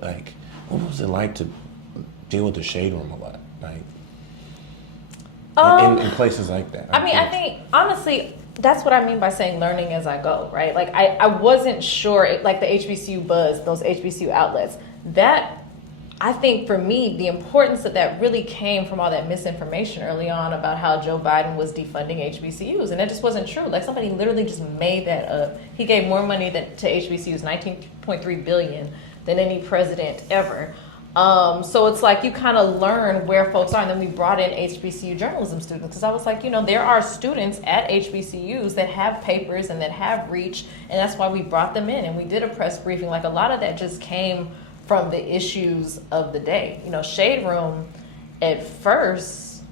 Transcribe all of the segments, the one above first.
what was it like to deal with the shade room a lot, like in places like that? I think honestly, that's what I mean by saying learning as I go, right? Like I wasn't sure, like the HBCU Buzz, those HBCU outlets, that I think for me, the importance of that really came from all that misinformation early on about how Joe Biden was defunding HBCUs. And that just wasn't true. Like somebody literally just made that up. He gave more money to HBCUs, $19.3 billion, than any president ever. So it's like you kind of learn where folks are. And then we brought in HBCU journalism students because I was like, there are students at HBCUs that have papers and that have reach. And that's why we brought them in. And we did a press briefing. Like a lot of that just came from the issues of the day. Shade Room, at first,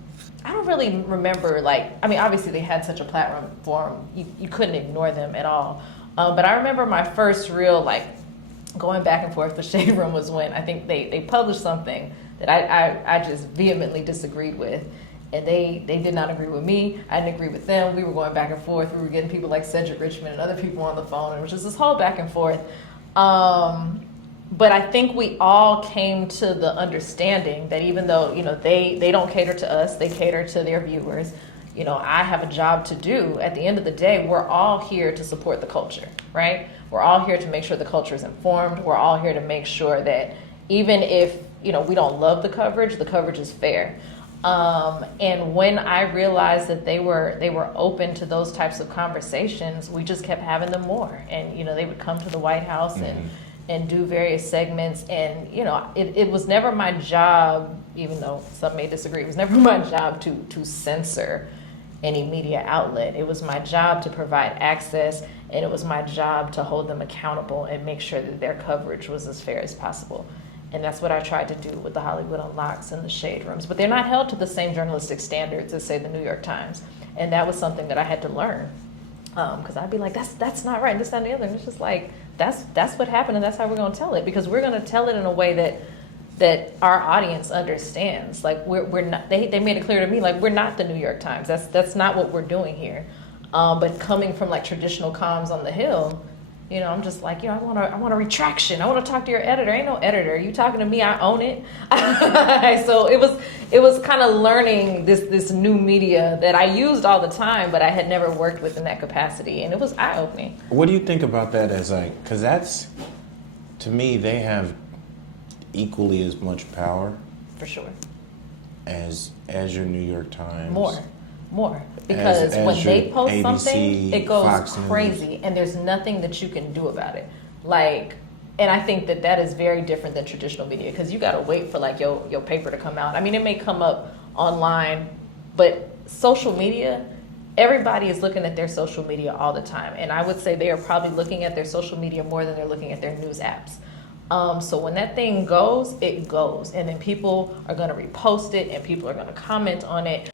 I don't really remember, obviously they had such a platform, you couldn't ignore them at all. But I remember my first real, going back and forth with Shade Room was when I think they published something that I just vehemently disagreed with. And they did not agree with me. I didn't agree with them. We were going back and forth. We were getting people like Cedric Richmond and other people on the phone. It was just this whole back and forth. But I think we all came to the understanding that even though, they don't cater to us, they cater to their viewers. I have a job to do. At the end of the day, we're all here to support the culture, right? We're all here to make sure the culture is informed. We're all here to make sure that even if, we don't love the coverage is fair. And when I realized that they were open to those types of conversations, we just kept having them more. And, they would come to the White House and do various segments. And, it was never my job, even though some may disagree, it was never my job to censor any media outlet. It was my job to provide access, and it was my job to hold them accountable and make sure that their coverage was as fair as possible. And that's what I tried to do with the Hollywood Unlocks and the Shade Rooms. But they're not held to the same journalistic standards as, say, the New York Times. And that was something that I had to learn. Because I'd be like, that's not right, this, that, and the other. And it's just like, that's what happened, and that's how we're going to tell it. Because we're going to tell it in a way that our audience understands. Like, we're not, they made it clear to me, like, we're not the New York Times. That's not what we're doing here. But coming from, traditional comms on the Hill, I'm just like, I want a retraction. I want to talk to your editor. Ain't no editor. You talking to me, I own it. So it was kind of learning this new media that I used all the time, but I had never worked with in that capacity. And it was eye-opening. What do you think about that as because that's, to me, they have equally as much power. For sure. As your New York Times. More. Because when they post ABC, something, it goes Fox crazy, News. And there's nothing that you can do about it. And I think that is very different than traditional media, because you got to wait for your paper to come out. I mean, it may come up online, but social media, everybody is looking at their social media all the time. And I would say they are probably looking at their social media more than they're looking at their news apps. So when that thing goes, it goes. And then people are going to repost it, and people are going to comment on it.